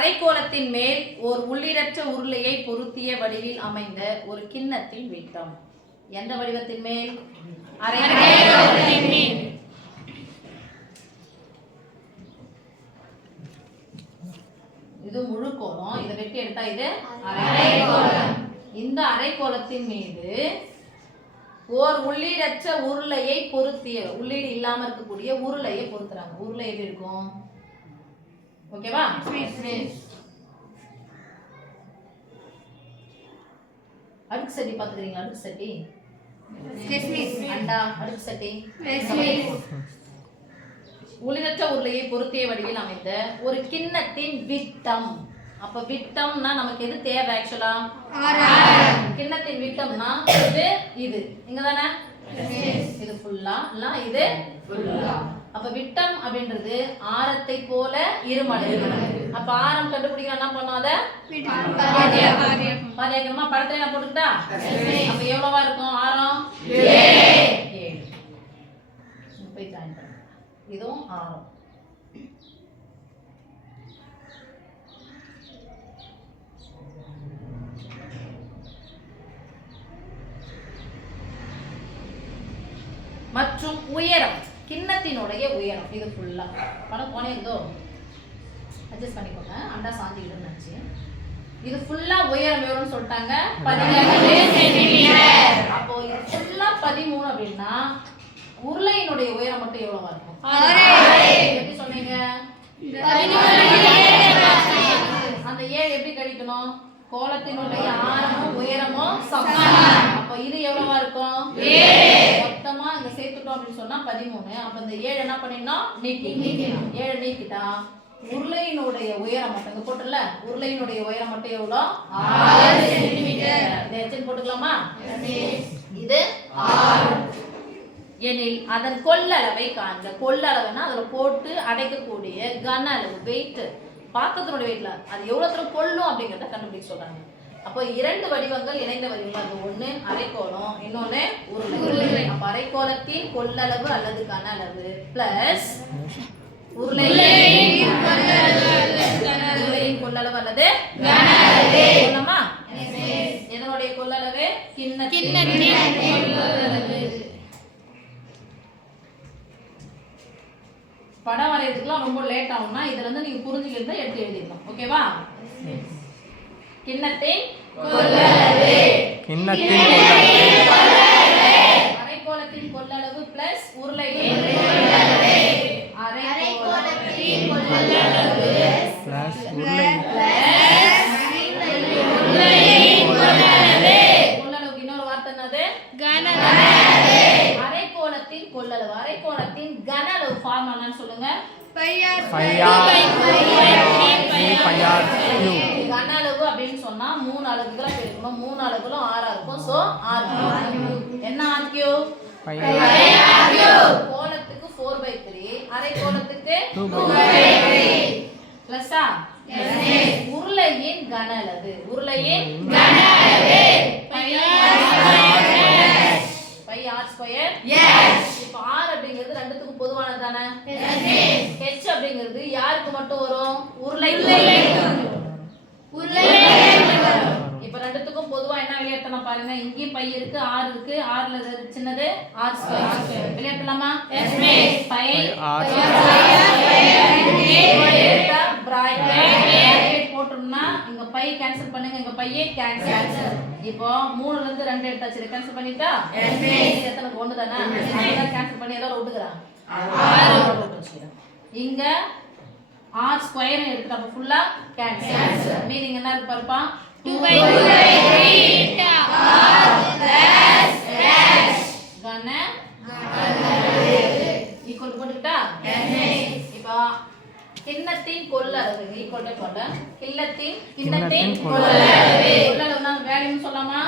அரைக்கோளத்தின் மேல் ஓர் உள்ளிடற்ற உருளையை பொருத்திய வடிவில் அமைந்த ஒரு கிண்ணத்தின் விட்டம். எந்த வடிவத்தின் மேல்? இது முழு கோலம். இதை வெட்டி எடுத்தா இது இந்த அரைக்கோளத்தின் மீது ஓர் உள்ளீடற்ற உருளையை பொருத்திய உள்ளீடு இல்லாம இருக்கக்கூடிய உருளையை பொருத்துறாங்க. உருளை எப்படி இருக்கும்? ஓகேவா அடுக்கு சட்டி பாத்துக்கிறீங்களா அடுக்கு சட்டி? அண்டா அடுக்கு சட்டி. உள்ளிடற்ற உருளையை பொருத்திய வடிவில் அமைந்த ஒரு கிண்ணத்தின் விட்டம். அப்ப விட்டம்னா நமக்கு எது தேவை ஆக்சுவலா கிண்ணத்தின் விட்டம்னா இது இது. இங்க தானே? இது ஃபுல்லா இது அப்ப விட்டம் அப்படின்றது ஆரத்தை போல இருமடங்கு. அப்ப ஆரம் கண்டுபிடிக்க என்ன பண்ணோம் அத பாதியாக்கணுமா படத்துல நான் போட்டுக்கிட்டா? அப்ப எவ்வளவா இருக்கும்? ஆரம்? இதுவும் ஆரம். மற்றும் உயரம். கிண்ணத்தினுடைய உயரம். இது ஃபுல்லா படம் போனே இருந்தோ அட்ஜஸ்ட் பண்ணிக்கோங்க. அண்டா சாஞ்சிக்கிட்டு நினச்சி. இது ஃபுல்லா உயரம் எவ்வளோன்னு சொல்லிட்டாங்க? பதினேழு அப்போ இது ஃபுல்லா பதிமூணு அப்படின்னா உருளையினுடைய உயரம் மட்டும் எவ்வளவா இருக்கும்? எப்படி சொன்னீங்க? அந்த ஏழு எப்படி கழிக்கணும்? கோலத்தினுடைய ஆரமும் உயரமும் சமம். அப்போ இது எவ்வளவா இருக்கும்? இங்க சேர்த்துட்டோம் அப்படின்னு சொன்னா பதிமூணு. அப்ப இந்த ஏழு என்ன பண்ணிடணும்? நீக்கி ஏழு நீக்கிட்டா உருளையினுடைய உயரம் மட்டும் இங்க போட்டுல உருளையினுடைய உயரம் மட்டும் எவ்வளோ? இதை எத்தனை போட்டுக்கலாமா? இது எனில் அதன் கொள்ளளவை காண்க கொள்ளளவுனா அதுல போட்டு அடைக்கக்கூடிய கன அளவு வெயிட் பாத்திரத்தினுடைய வெயிட்ல அது எவ்வளவு தூரம் கொள்ளும் அப்படிங்கறத கண்டுபிடிக்க சொல்றாங்க. அப்போ இரண்டு வடிவங்கள் இணைந்த வடிவங்கள் அது ஒண்ணு அரைக்கோளம் இன்னொன்னு உருளை. அப்ப அரைக்கோளத்தின் கொள்ளளவு அல்லது கன அளவு பிளஸ் உருளையின் கொள்ளளவு அல்லது சொல்லலாமா எதனுடைய கொள்ளளவு? கிண்ணத்தின் படம் வரையறதுக்குலாம் ரொம்ப லேட் ஆகும்னா இதுல இருந்து நீங்க புரிஞ்சுக்கிறத எடுத்து எழுதிடலாம். ஓகேவா கிண்ணத்தின் கிண்ணத்தின் அரைக்கோளத்தின் கொள்ளளவு பிளஸ் உருளையின் அரைக்கோளத்தின் பிளஸ் உருளை. கொள்ளளவுக்கு இன்னொரு வார்த்தை என்னது? அரைக்கோளத்தின் கொள்ளளவு. அரைக்கோளத்தின் கன அளவு ஃபார்முலான்னு சொல்லுங்க. Five R three five R cube கன அளவு அப்படின்னு சொன்னா மூணு அலகுகளை பெருக்கணும் மூணு அலகுகளும் ஆறா இருக்கும். சோ ஆர் என்ன ஆர் கியூ ஃபைவ் கோலத்துக்கு ஃபோர் பை த்ரீ அரை கோலத்துக்கு பிளஸ்ஸா உருளையின் கன அளவு. உருளையின் பை ஆர் ஸ்கொயர் இப்போ ஆர் அப்படிங்கிறது ரெண்டுத்துக்கும் பொதுவானது தானே? ஹெச் அப்படிங்கிறது யாருக்கு மட்டும் வரும்? உருளை. பாருங்க இங்கேயும் பை இருக்கு ஆறு இருக்கு ஆறுல சின்னது ஆர் ஸ்கொயர் விளையாட்டலாமா பை போட்டோம்னா இங்க பை கேன்சல் பண்ணுங்க இங்க பையே கேன்சல் இப்போ மூணுல இருந்து ரெண்டு எடுத்தாச்சு கேன்சல் பண்ணிட்டா எத்தனை ஒண்ணு தானே கேன்சல் பண்ணி ஏதோ விட்டுக்கிறான் இங்க ஆர் ஸ்கொயர் எடுத்துட்டு அப்ப ஃபுல்லா கேன்சல் மீனிங் என்ன இருக்கு பாருப்பா 2 பை 3 கன ஈக்குவல் போட்டுக்கிட்டா? இப்போ கிண்ணத்தின் கொள்ளளவு ஈக்குவல் டு போட்ட கிண்ணத்தின் கிண்ணத்தின் கிண்ணத்தின் கொள்ளளவு. கொள்ளளவுனா வேல்யூன்னு சொல்லாமா?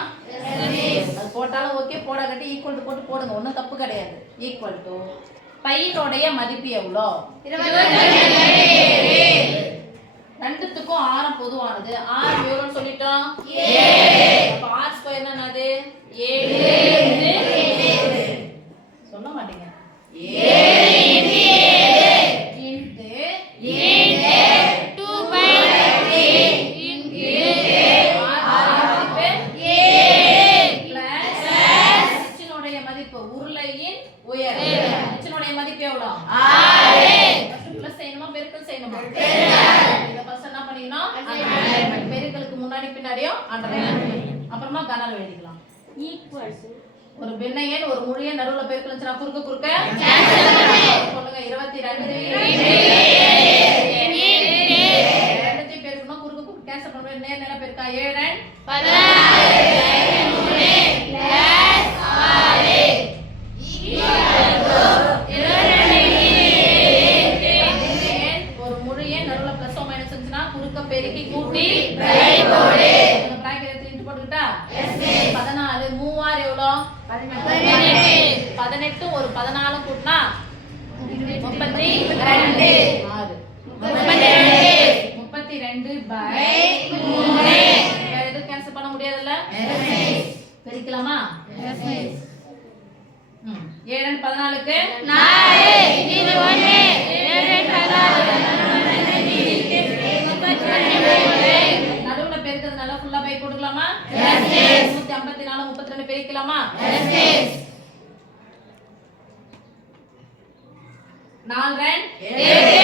அது போட்டாலும் ஓகே போடாட்டி ஈக்குவல் டு போட்டு போடுங்க. ஒன்றும் தப்பு கிடையாது. ஈக்குவல் டு பையனுடைய மதிப்பு எவ்வளோ? ரெண்டுத்துக்கும் ஆரம் பொதுவானது. ஆரம் எவ்வளோன்னு சொல்லிட்டோம்? மதிப்பு உருளையின் உயர்வு இச்சனுடைய மதிப்பு எவ்வளோ? செய்யணுமா பெருக்கல் செய்யணுமா? இதை ஃபர்ஸ்ட் என்ன பண்ணிக்கணும் பெருக்கலுக்கு முன்னாடி பின்னாடியும் அப்புறமா கனல் எழுதிக்கலாம். ஈக்குவல்ஸ் ஒரு பின்ன ஒரு முழு எண் நடுவில் பெருக்கல் குறுக்க குறுக்க சொல்லுங்க இருபத்தி ரெண்டு. நேர் ஒரு முழு எண் நடுவுல பிளஸ் ஓ மைனஸ் இருந்துச்சுன்னா குறுக்க பெருக்கி கூட்டி பதினாலு மூவாறு எவ்வளோ? பதினெட்டு ஒரு பதினாலு கூட்டினா முப்பத்தி ரெண்டு. பதினாலுக்கு? நடுவுல பெருக்கிறதுனால ஃபுல்லா பை போட்டுக்கலாமா? நூத்தி ஐம்பத்தி நாலு முப்பத்தி ரெண்டு பெருக்கலாமா நாலு ரெண்டு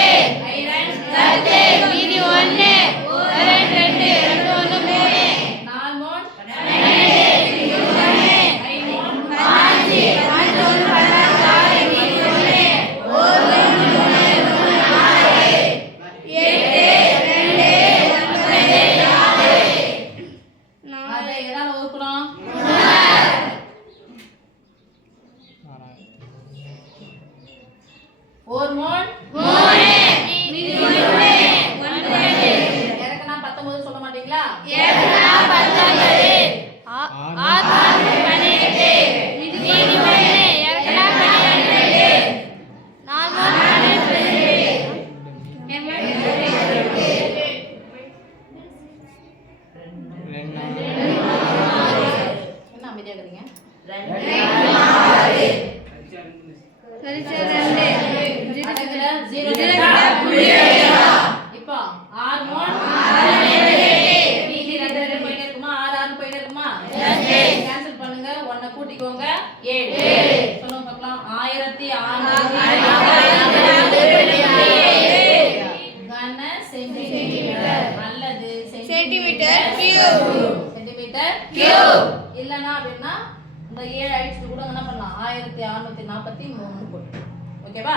आत्मा சென்டிமீட்டர் சென்டிமீட்டர் இல்லனா அப்படின்னா இந்த ஏழு அடிச்சுட்டு கூட என்ன பண்ணலாம். ஆயிரத்தி அறுநூத்தி நாற்பத்தி மூணு போட்டு. ஓகேவா?